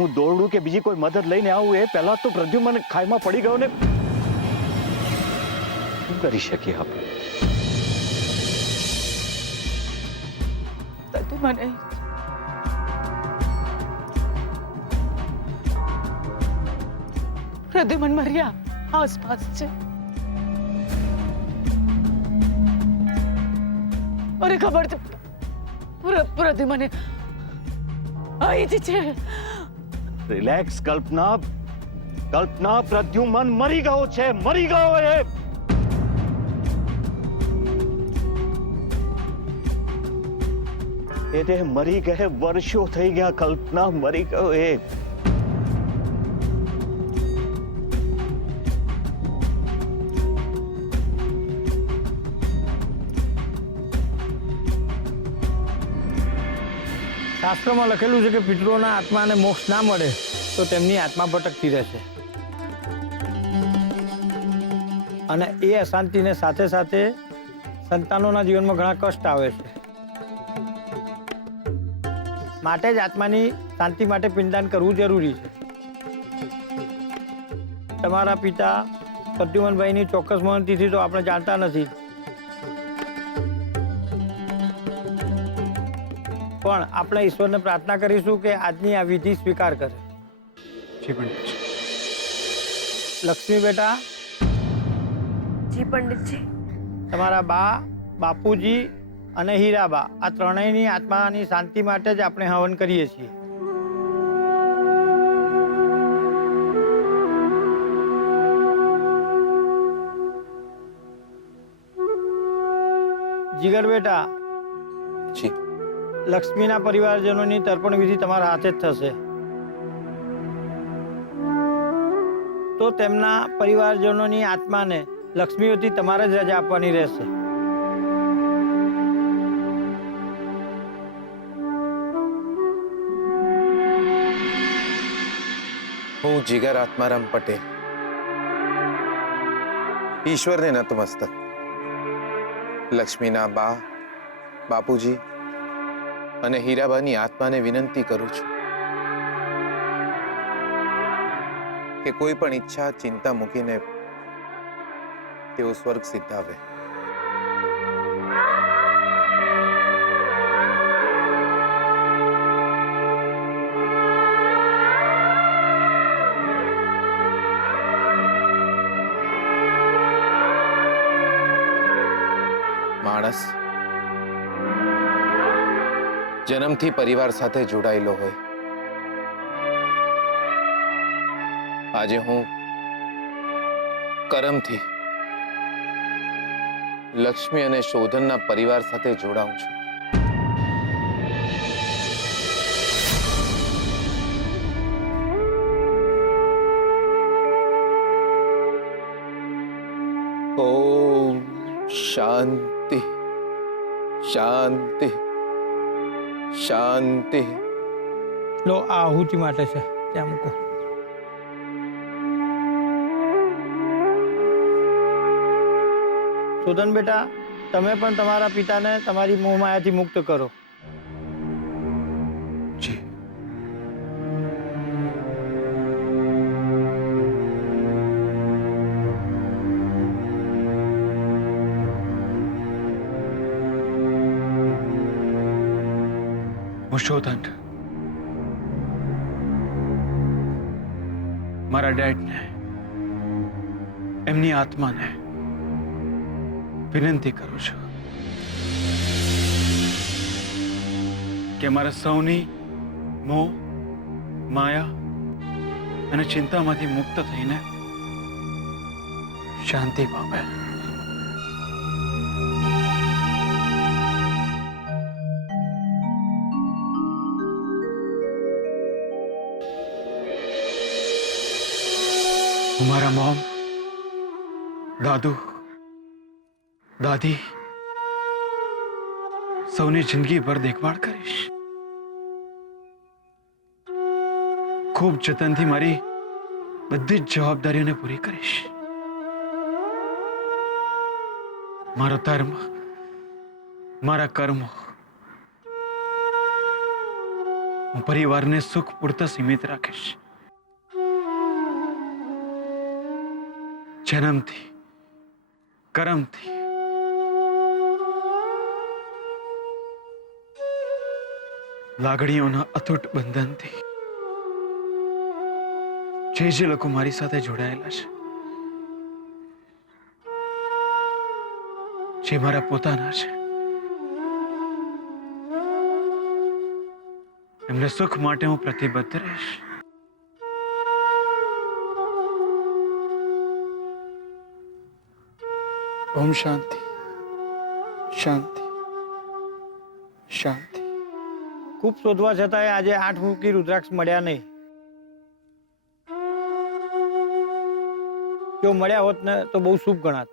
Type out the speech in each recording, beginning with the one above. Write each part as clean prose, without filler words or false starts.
હું દોડું કે બીજી કોઈ મદદ લઈને આવું એ પહેલા તો પ્રદ્યુમન ખાઈમાં પડી ગયો ને શું કરી શકીએ આપણે? પ્રદ્યુમન પ્રદ્યુમન મર્યા આસપાસ છે. અરે ખબર છે પ્રદ્યુમન અહીં જ છે. રિલેક્સ કલ્પના. કલ્પના, પ્રદ્યુમન મરી ગયો છે, મરી ગયો એ. એને મરી ગયે વર્ષો થઈ ગયા. કલ્પના મરી ગયો એ. શાસ્ત્રમાં લખેલું છે કે પિતૃઓના આત્માને મોક્ષ ના મળે તો તેમની આત્મા ભટકતી રહેશે અને એ અશાંતિને સાથે સાથે સંતાનોના જીવનમાં ઘણા કષ્ટ આવે છે. માટે જ આત્માની શાંતિ માટે પિંડદાન કરવું જરૂરી છે. તમારા પિતા પ્રદ્યુમનભાઈની ચોક્કસ મરણતિથિ તો આપણે જાણતા નથી, પણ આપણે ઈશ્વરને પ્રાર્થના કરીશું કે આજની આ વિધિ સ્વીકાર કરે. જી પંડિતજી. લક્ષ્મી બેટા. જી પંડિતજી. તમારા બા, બાપુજી અને હીરાબા આ ત્રણેયની આત્માની શાંતિ માટે જ આપણે હવન કરીએ છીએ. જીગર બેટા. જી. લક્ષ્મીના પરિવારજનોની તર્પણ વિધિ તમારા હાથે જ થશે. તો તેમના પરિવારજનોની આત્માને લક્ષ્મીઓથી તમારે જ રજા આપવાની રહેશે. હું જીગર આત્મારામ પટેલ ઈશ્વરને નતમસ્તક લક્ષ્મીના બા, બાપુજી અને હીરાબાની આત્માને વિનંતી કરું છું કે કોઈ પણ ઈચ્છા ચિંતા મૂકીને તેઓ સ્વર્ગ સિદ્ધાવે. માણસ જન્મથી પરિવાર સાથે જોડાયેલો હોય. આજે હું કરમથી લક્ષ્મી અને શોધનના પરિવાર સાથે જોડાઉં છું. ઓમ શાંતિ શાંતિ શાંતિ. લો આ આહુતિ માટે છે, ત્યાં મૂકો. શોધન બેટા, તમે પણ તમારા પિતાને તમારી મોહમાયાથી મુક્ત કરો. જી. શોધન, મારા ડેડને, એમની આત્માને વિનંતી કરું છું કે મારા સૌની મોહ, માયા અને ચિંતામાંથી મુક્ત થઈને શાંતિ પામે. મારા મોમ, દાદુ, દાદી સૌની જિંદગી ભર દેખભાળ કરીશ. ખૂબ જતનથી મારી બધી જ જવાબદારીઓને પૂરી કરીશ. મારો ધર્મ, મારા કર્મો હું પરિવારને સુખ પૂરતા સીમિત રાખીશ. જન્મથી, કરમથી, લાગણીઓના અતૂટ બંધનથી જે લોકો મારી સાથે જોડાયેલા છે, જે મારા પોતાના છે, એમને સુખ માટે હું પ્રતિબદ્ધ રહીશ. ઓમ શાંતિ, શાંતિ, શાંતિ. ખૂબ શોધવા છતાંય આજે 8 મુખી રુદ્રાક્ષ મળ્યા નહીં. જો મળ્યા હોત ને તો બહુ શુભ ગણાત.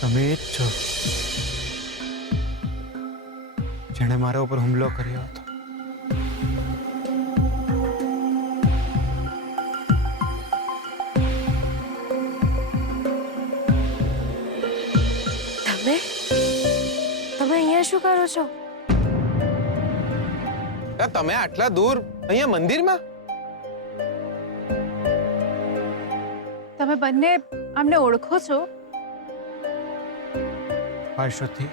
તમે જ છો જેણે મારા ઉપર હુમલો કર્યો હતો. તમે અહીંયા શું કરો છો? તમે આટલા દૂર અહીંયા મંદિરમાં? તમે બંને આમને ઓળખો છો? અશ્વથી,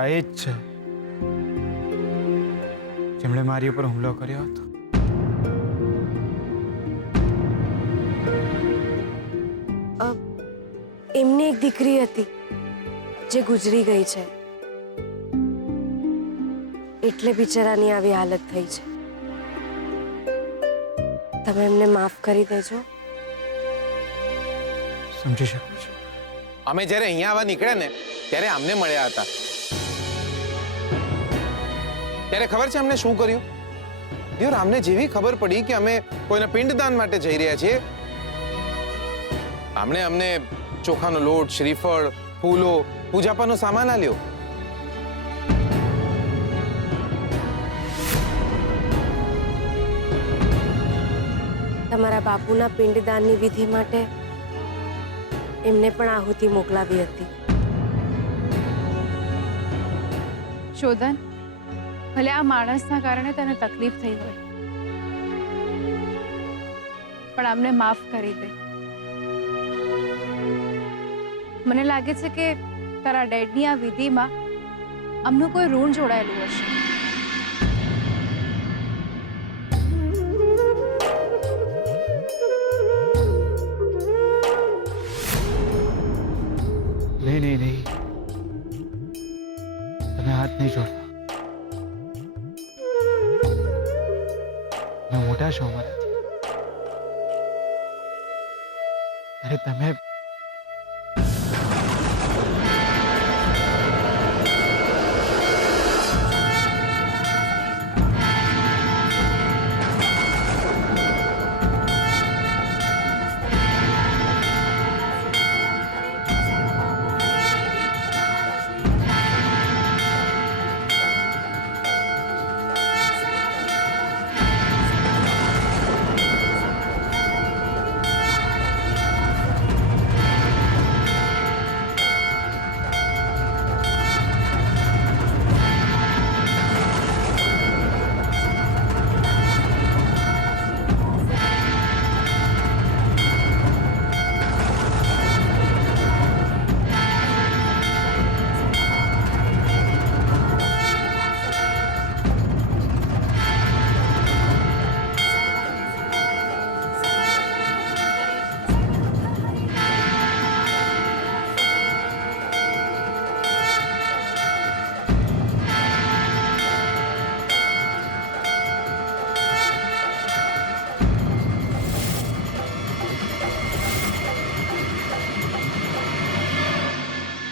આ એ જ છે જેમણે મારી ઉપર હુમલો કર્યો હતો. એમની એક દીકરી હતી જે ગુજરી ગઈ છે, એટલે બિચારાની આવી હાલત થઈ છે. તમે એમને માફ કરી દેજો. સમજી શકું છું. અમે જ્યારે અહીંયા આવવા નીકળ્યા ને ત્યારે આમને મળ્યા હતા. ત્યારે ખબર છે અમને શું કર્યું? દિયોર, અમને જેવી ખબર પડી કે અમે કોઈના પિંડદાન માટે જઈ રહ્યા છીએ આમણે અમને ચોખાનો લોટ, શ્રીફળ, ફૂલો, પૂજાપાનો સામાન આલ્યો. તમારા બાપુના પિંડદાનની વિધિ માટે એમને પણ આહુતિ મોકલાવી હતી. શોધન, ભલે આ માણસના કારણે તને તકલીફ થઈ હોય, પણ અમને માફ કરી દે. મને લાગે છે કે તારા ડેડની આ વિધિમાં આમનું કોઈ ઋણ જોડાયેલું હશે. નહીં નહીં નહીં, તમે હાથ નહીં જોડતા. તમે મોટા છો અમારાથી. અરે તમે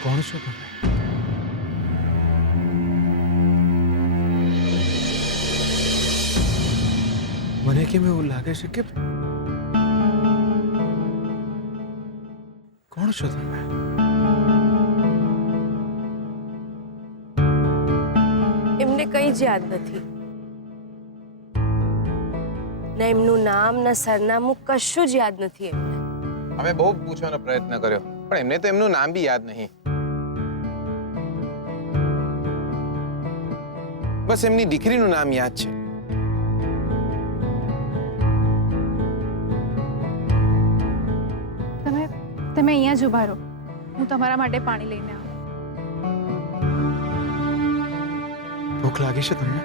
કોણ છો તમે? મને કેમ એવું લાગે છે કે કોણ છો તમે? એમને કંઈ જ યાદ નથી. ના એમનું નામ, ના સરનામું, કશું જ યાદ નથી એમને. અમે બહુ પૂછવાનો પ્રયત્ન કર્યો, પણ એમને તો એમનું નામ બી યાદ નહીં. બસ એમની દીકરીનું નામ યાદ છે. તમે અહીંયા જ ઉભા રહો, હું તમારા માટે પાણી લઈને આવું. ભૂખ લાગી છે તમને?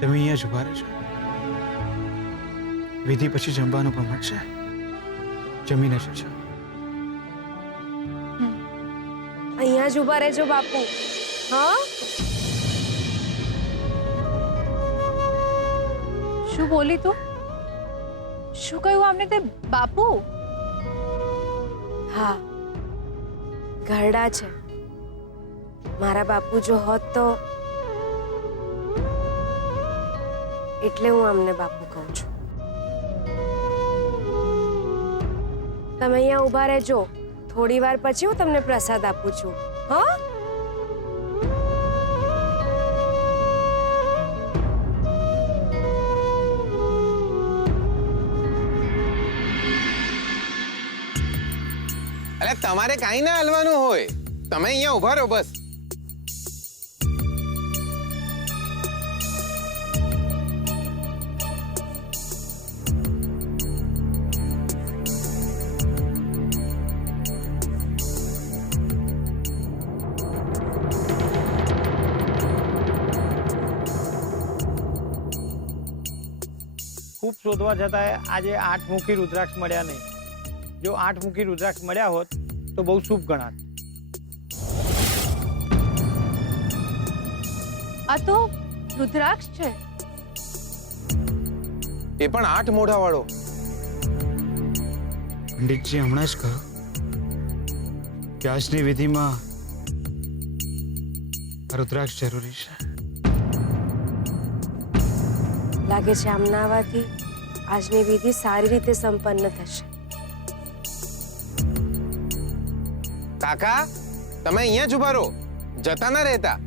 તમે અહીંયા જ ઉભા રહેજો. વિધિ પછી જમવાનું પણ મળશે. જમીને જજો. અહીંયા જ ઉભા રહેજો બાપુ. હા, શું બોલી તું? શું કહ્યું આમને તે? બાપુ? હા, ઘરડા છે. મારા બાપુ જો હોત તો એટલે હું અમને બાપુ કહું છું. તમે અહીંયા ઊભા રહેજો. થોડી વાર પછી હું તમને પ્રસાદ આપું છું. હા, અરે તમારે કાંઈ ના હલવાનું હોય, તમે અહીંયા ઉભા રહો બસ. ખૂબ શોધવા છતાંય આજે 8 મુખી રુદ્રાક્ષ મળ્યા નહીં. જો 8 મુખી રુદ્રાક્ષ મળ્યા હોત તો બહુ શુભ ગણાત. આ તો રુદ્રાક્ષ છે. એ પણ 8 મોઢા વાળો. પંડિતજી હમણાં જ કહ્યું કે આજની વિધિમાં રુદ્રાક્ષ જરૂરી છે. લાગે છે આમના આવવાથી આજની વિધિ સારી રીતે સંપન્ન થશે. કાકા, તમે અહીંયા જ ઉભા રહો, જતા ના રહેતા.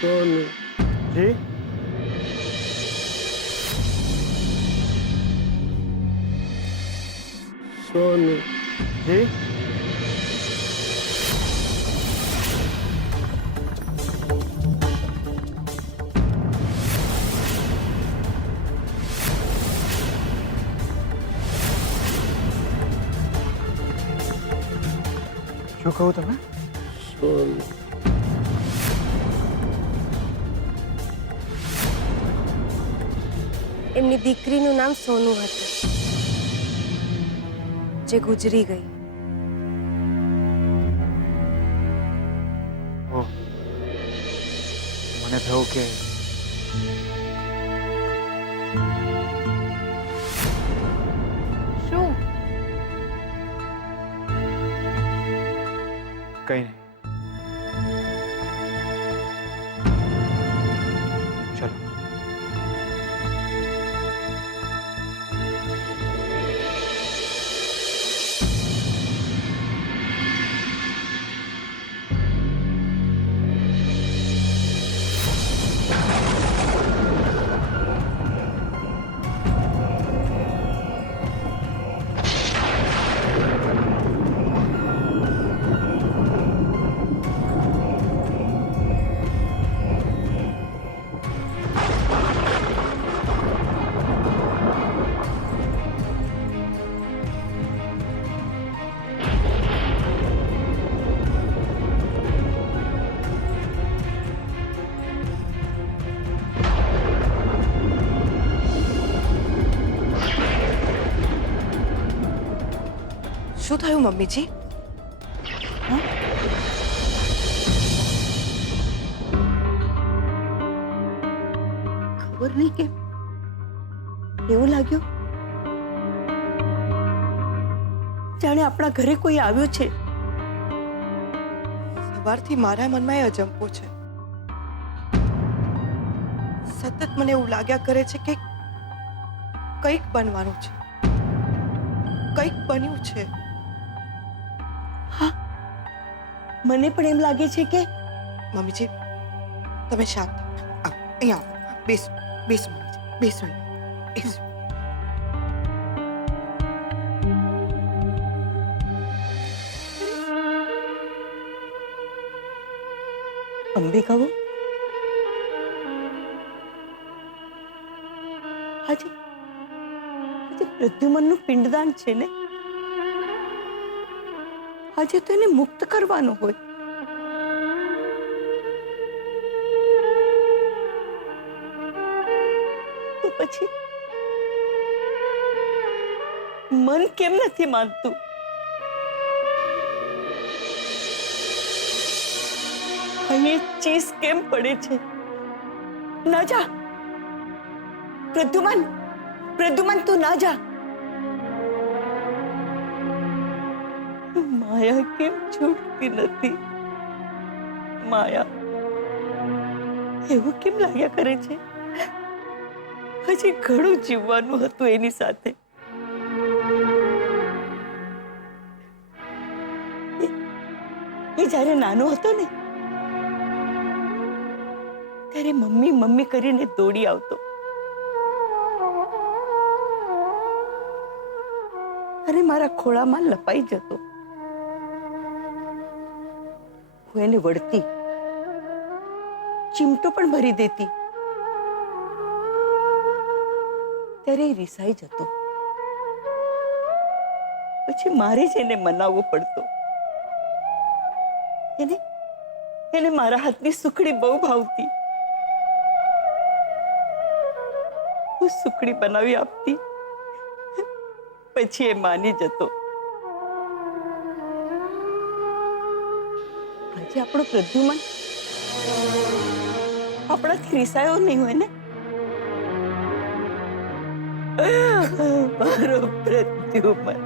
સોનું જી સોનું જી શું કહું તમે? સોનું એમની દીકરીનું નામ સોનુ હતું, જે ગુજરી ગઈ. ઓહ, મને થયું કે શું? કઈ નહીં. ચલો. શું થયું મમ્મીજી? ખબર નહીં કેમ એવું લાગ્યું જાણે આપણા ઘરે કોઈ આવ્યું છે. સવારથી મારા મનમાં એ અજંપો છે. સતત મને એવું લાગ્યા કરે છે કે કંઈક બનવાનું છે, કંઈક બન્યું છે. હા, મને પણ એમ લાગે છે કે મમ્મીજી તમે શાંત થાઓ. અહીંયા આવો, બેસો બેસો મમ્મીજી, બેસો અહીંયા, બેસો. અંબિકાઓ, આજે પ્રદ્યુમનનું પિંડદાન છે ને? આજે તો એને મુક્ત કરવાનો હોય. તો પછી મન કેમ નથી માનતું? અહીં ચીસ કેમ પડે છે? ના જા પ્રદ્યુમન, પ્રદ્યુમન તું ના જા. માયા કેમ છૂટતી નથી? માયા એવું કેમ લાગ્યા કરે છે? હજી ઘણું જીવવાનું હતું એની સાથે. એ જ્યારે નાનો હતો ને ત્યારે મમ્મી મમ્મી કરીને દોડી આવતો. અરે મારા ખોળામાં લપાઈ જતો. હું એને વળતી, ચીમટો પણ ભરી દેતી. ત્યારે એ રિસાઈ જતો. પછી મારે જ એને મનાવવો પડતો. એને મારા હાથની સુખડી બહુ ભાવતી. હું સુખડી બનાવી આપતી, પછી એ માની જતો. આજે આપણો પ્રદ્યુમન આપણાથી રિસાયો નહીં હોય ને? મારો પ્રદ્યુમન